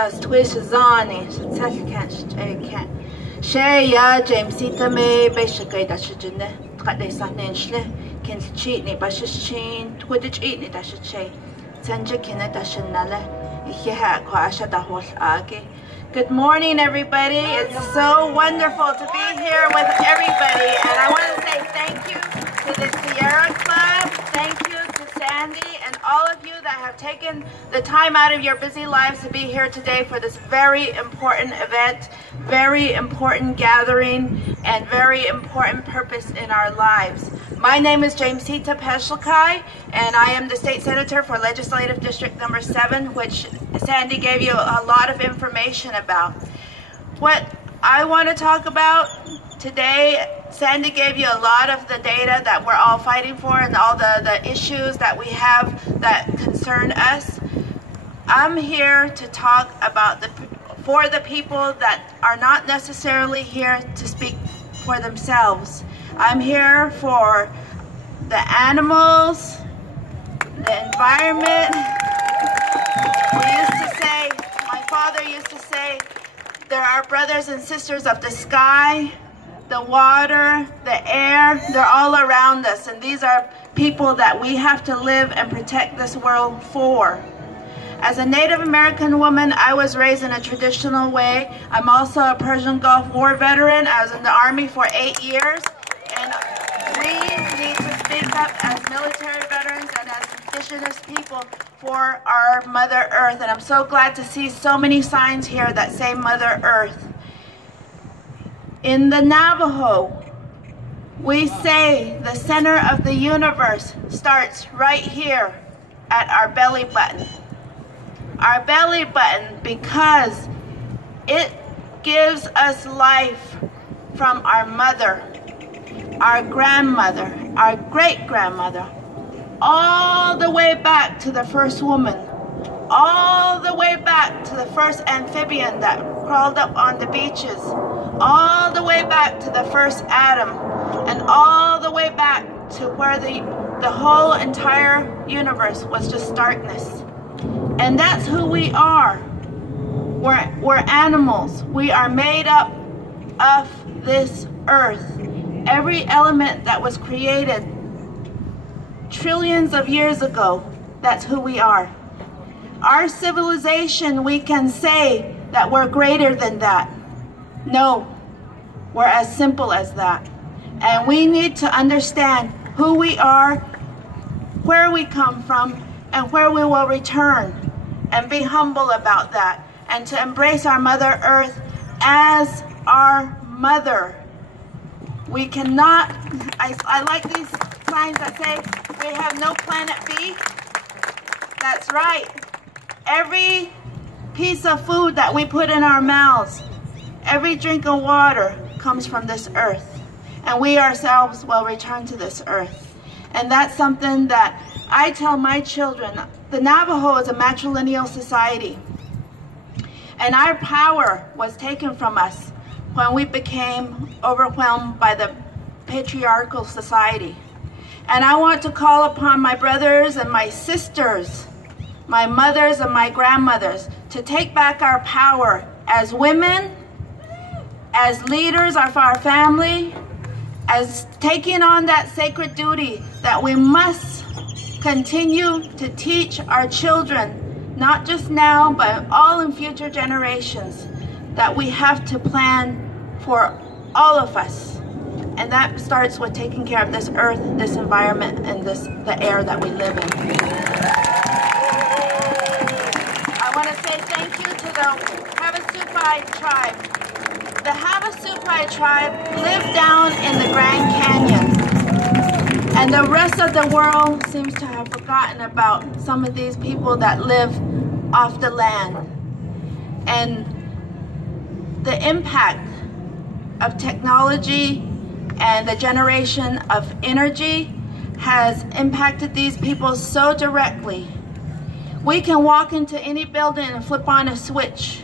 just twist zani tell can share ya James Sita me basically that should cut they satin shle can cheat ni bashin twitch eat ni that should say send you can that should nala yeah kwasha da whole agi. Good morning, everybody. It's so wonderful to be here with everybody, and I want to say thank you to the Sierra Club. Thank you to Sandy and all of you that have taken the time out of your busy lives to be here today for this very important event, very important gathering, and very important purpose in our lives. My name is Jamesita Peshalkai, and I am the State Senator for Legislative District number 7, which Sandy gave you a lot of information about. What I want to talk about today, Sandy gave you a lot of the data that we're all fighting for and all the issues that we have that concern us. I'm here to talk about for the people that are not necessarily here to speak for themselves. I'm here for the animals, the environment. My father used to say, there are brothers and sisters of the sky, the water, the air, they're all around us, and these are people that we have to live and protect this world for. As a Native American woman, I was raised in a traditional way. I'm also a Persian Gulf War veteran. I was in the Army for 8 years, and we need to speak up as military veterans and as indigenous people for our Mother Earth, and I'm so glad to see so many signs here that say Mother Earth. In the Navajo, we say the center of the universe starts right here at our belly button. Our belly button, because it gives us life from our mother, our grandmother, our great-grandmother, all the way back to the first woman, all the way back to the first amphibian that crawled up on the beaches, all the way back to the first Adam, and all the way back to where the whole entire universe was just darkness. And that's who we are. We're animals. We are made up of this earth. Every element that was created trillions of years ago, that's who we are. Our civilization, we can say that we're greater than that. No, we're as simple as that. And we need to understand who we are, where we come from, and where we will return, and be humble about that, and to embrace our Mother Earth as our mother. We cannot, I like these signs that say we have no planet B. That's right. Every piece of food that we put in our mouths, every drink of water comes from this earth. And we ourselves will return to this earth. And that's something that I tell my children. The Navajo is a matrilineal society. And our power was taken from us when we became overwhelmed by the patriarchal society. And I want to call upon my brothers and my sisters, my mothers and my grandmothers, to take back our power as women, as leaders of our family, as taking on that sacred duty that we must continue to teach our children, not just now, but all in future generations, that we have to plan for all of us. And that starts with taking care of this earth, this environment, and the air that we live in. I want to say thank you to the Havasupai tribe. The Havasupai tribe live down in the Grand Canyon. And the rest of the world seems to have forgotten about some of these people that live off the land. And the impact of technology and the generation of energy has impacted these people so directly. We can walk into any building and flip on a switch.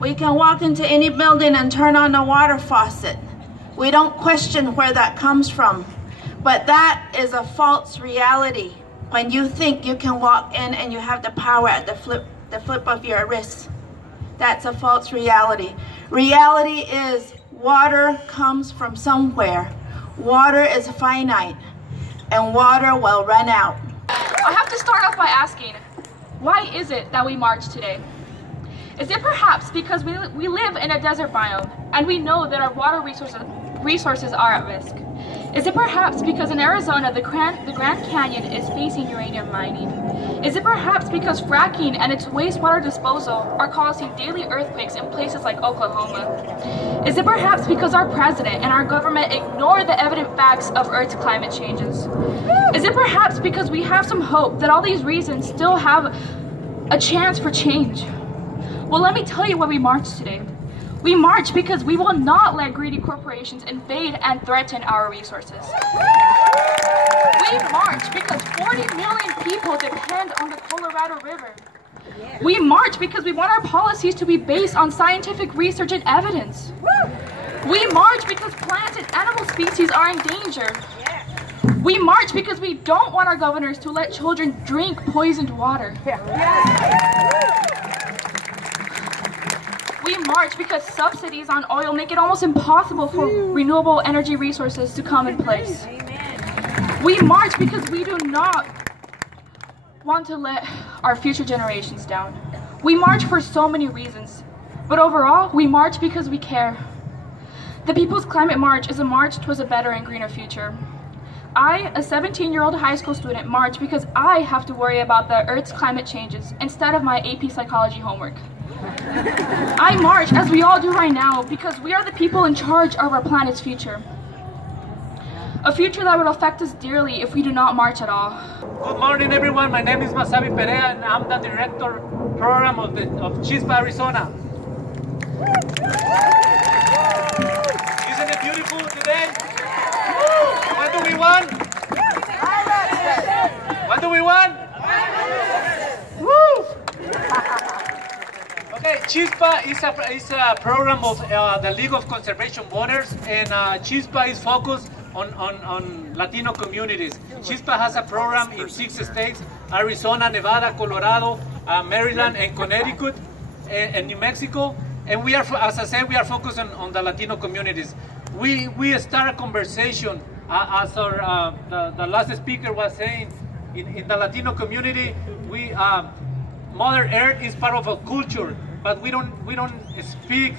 We can walk into any building and turn on a water faucet. We don't question where that comes from. But that is a false reality when you think you can walk in and you have the power at the flip of your wrist. That's a false reality. Reality is water comes from somewhere. Water is finite, and water will run out. I have to start off by asking, why is it that we march today? Is it perhaps because we live in a desert biome and we know that our water resources are at risk? Is it perhaps because in Arizona the Grand Canyon is facing uranium mining? Is it perhaps because fracking and its wastewater disposal are causing daily earthquakes in places like Oklahoma? Is it perhaps because our president and our government ignore the evident facts of Earth's climate changes? Is it perhaps because we have some hope that all these reasons still have a chance for change? Well, let me tell you why we march today. We march because we will not let greedy corporations invade and threaten our resources. We march because 40 million people depend on the Colorado River. We march because we want our policies to be based on scientific research and evidence. We march because plant and animal species are in danger. We march because we don't want our governors to let children drink poisoned water. We march because subsidies on oil make it almost impossible for renewable energy resources to come in place. We march because we do not want to let our future generations down. We march for so many reasons, but overall, we march because we care. The People's Climate March is a march towards a better and greener future. I, a 17-year-old high school student, march because I have to worry about the Earth's climate changes instead of my AP Psychology homework. I march, as we all do right now, because we are the people in charge of our planet's future. A future that would affect us dearly if we do not march at all. Good morning, everyone. My name is Masabi Perea, and I'm the director program of Chispa, Arizona. Isn't it beautiful today? What do we want? What do we want? Woo! Okay, Chispa is a program of the League of Conservation Voters, and Chispa is focused on Latino communities. Chispa has a program in 6 states: Arizona, Nevada, Colorado, Maryland, and Connecticut, and New Mexico. And we are, as I said, we are focused on the Latino communities. We start a conversation, as the last speaker was saying, in the Latino community, Mother Earth is part of a culture, but we don't speak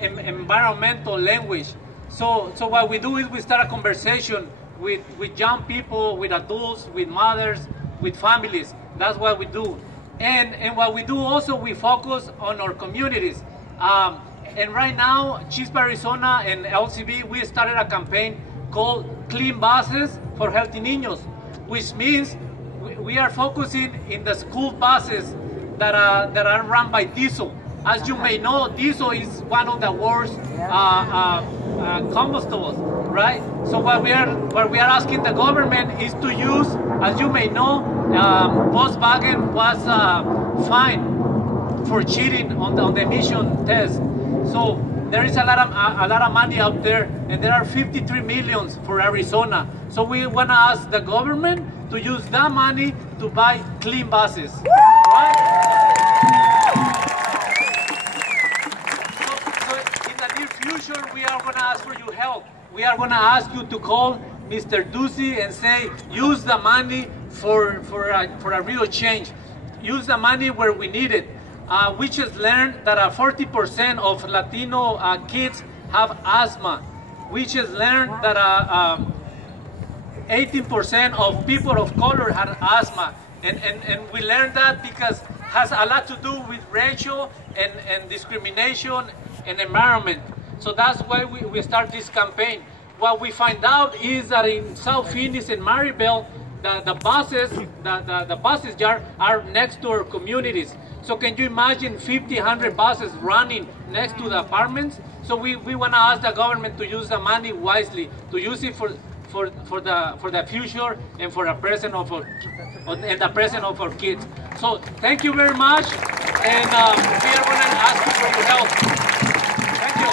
environmental language. So what we do is we start a conversation with young people, with adults, with mothers, with families. That's what we do. And what we do also, we focus on our communities. And right now, Chispa Arizona and LCB, we started a campaign called Clean Buses for Healthy Niños, which means we are focusing in the school buses that are run by diesel. As you may know, diesel is one of the worst combustibles, right? So what we are asking the government is to use, as you may know, Volkswagen was fined for cheating on the emission test. So there is a lot of money out there, and there are 53 million for Arizona. So we want to ask the government to use that money to buy clean buses. Right? So in the near future, we are going to ask for your help. We are going to ask you to call Mr. Ducey and say, use the money for a real change. Use the money where we need it. We just learned that 40% of Latino kids have asthma. We just learned that 18% of people of color have asthma. And we learned that because it has a lot to do with racial and discrimination and environment. So that's why we start this campaign. What we find out is that in South Phoenix and Maribel, the buses are next to our communities. So can you imagine 50, 100 buses running next to the apartments? So we want to ask the government to use the money wisely, to use it for the future and for the present of our kids. So thank you very much, and we are going to ask you for your help. Thank you.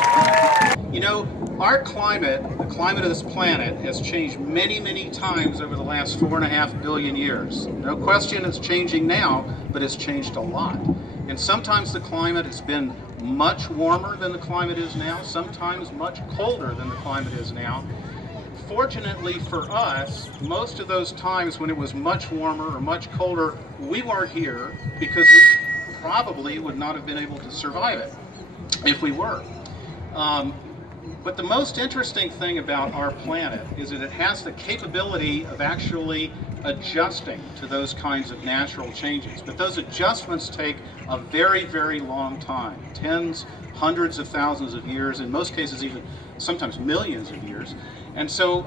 You know, know, our climate, the climate of this planet, has changed many, many times over the last 4.5 billion years. No question it's changing now, but it's changed a lot. And sometimes the climate has been much warmer than the climate is now, sometimes much colder than the climate is now. Fortunately for us, most of those times when it was much warmer or much colder, we weren't here because we probably would not have been able to survive it if we were. But the most interesting thing about our planet is that it has the capability of actually adjusting to those kinds of natural changes. But those adjustments take a very, very long time, tens, hundreds of thousands of years, in most cases even sometimes millions of years. And so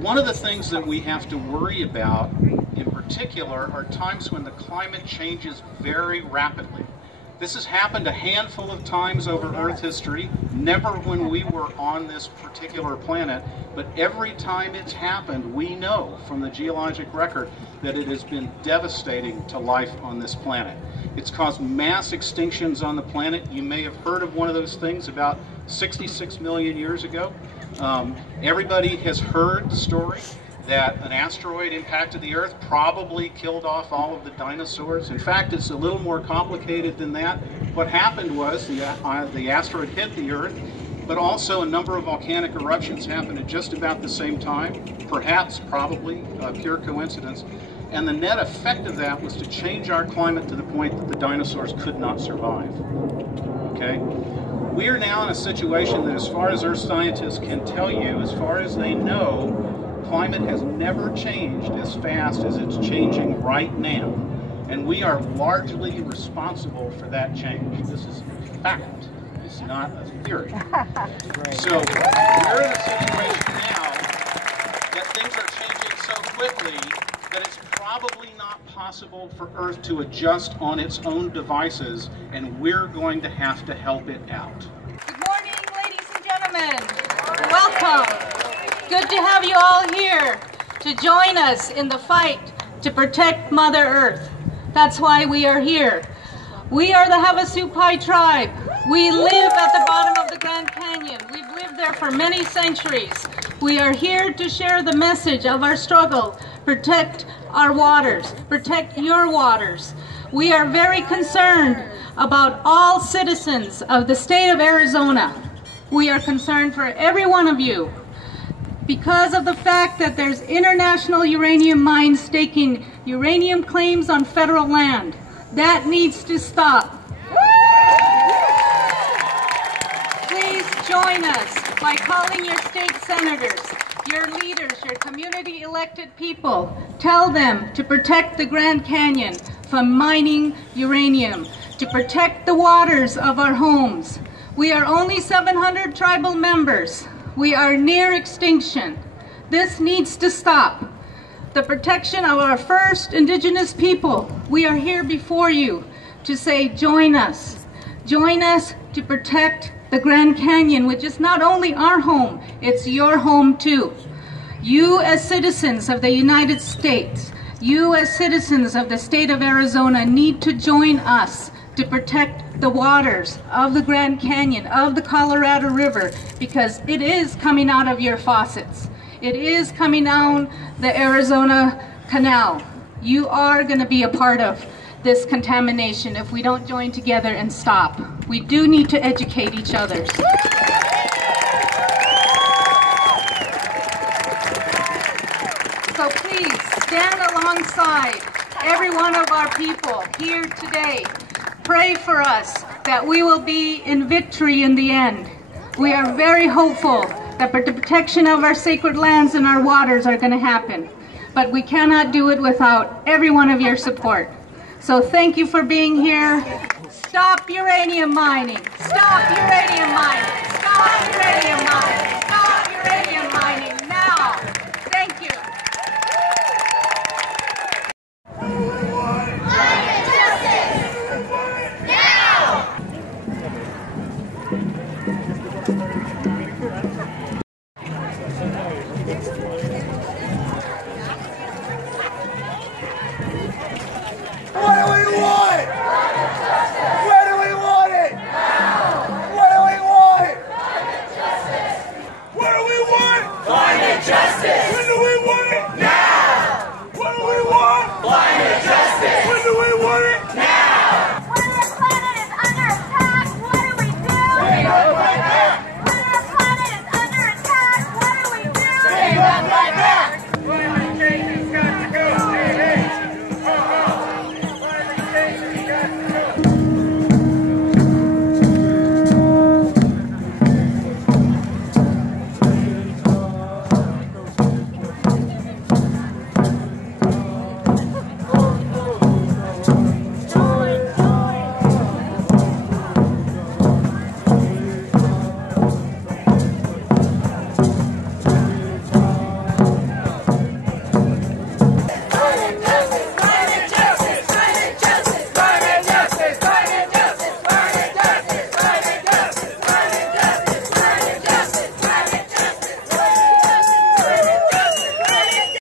one of the things that we have to worry about in particular are times when the climate changes very rapidly. This has happened a handful of times over Earth history, never when we were on this particular planet, but every time it's happened, we know from the geologic record that it has been devastating to life on this planet. It's caused mass extinctions on the planet. You may have heard of one of those things about 66 million years ago. Everybody has heard the story that an asteroid impacted the Earth, probably killed off all of the dinosaurs. In fact, it's a little more complicated than that. What happened was the asteroid hit the Earth, but also a number of volcanic eruptions happened at just about the same time, perhaps, probably, pure coincidence. And the net effect of that was to change our climate to the point that the dinosaurs could not survive. Okay? We are now in a situation that, as far as Earth scientists can tell you, as far as they know, climate has never changed as fast as it's changing right now. And we are largely responsible for that change. This is a fact. It's not a theory. So we're in a situation now that things are changing so quickly that it's probably not possible for Earth to adjust on its own devices, and we're going to have to help it out. Good morning, ladies and gentlemen. Welcome. Good to have you all here to join us in the fight to protect Mother Earth. That's why we are here. We are the Havasupai tribe. We live at the bottom of the Grand Canyon. We've lived there for many centuries. We are here to share the message of our struggle. Protect our waters. Protect your waters. We are very concerned about all citizens of the state of Arizona. We are concerned for every one of you because of the fact that there's international uranium mines staking uranium claims on federal land. That needs to stop. Please join us by calling your state senators, your leaders, your community elected people. Tell them to protect the Grand Canyon from mining uranium, to protect the waters of our homes. We are only 700 tribal members. We are near extinction. This needs to stop. The protection of our first indigenous people. We are here before you to say, join us. Join us to protect the Grand Canyon, which is not only our home, it's your home too. You as citizens of the United States, you as citizens of the state of Arizona need to join us to protect the waters of the Grand Canyon, of the Colorado River, because it is coming out of your faucets. It is coming down the Arizona Canal. You are going to be a part of this contamination if we don't join together and stop. We do need to educate each other. So please stand alongside every one of our people here today. Pray for us that we will be in victory in the end. We are very hopeful that the protection of our sacred lands and our waters are going to happen. But we cannot do it without every one of your support. So thank you for being here. Stop uranium mining. Stop uranium mining. Stop uranium mining. Stop uranium mining now. Thank you. Climate justice now.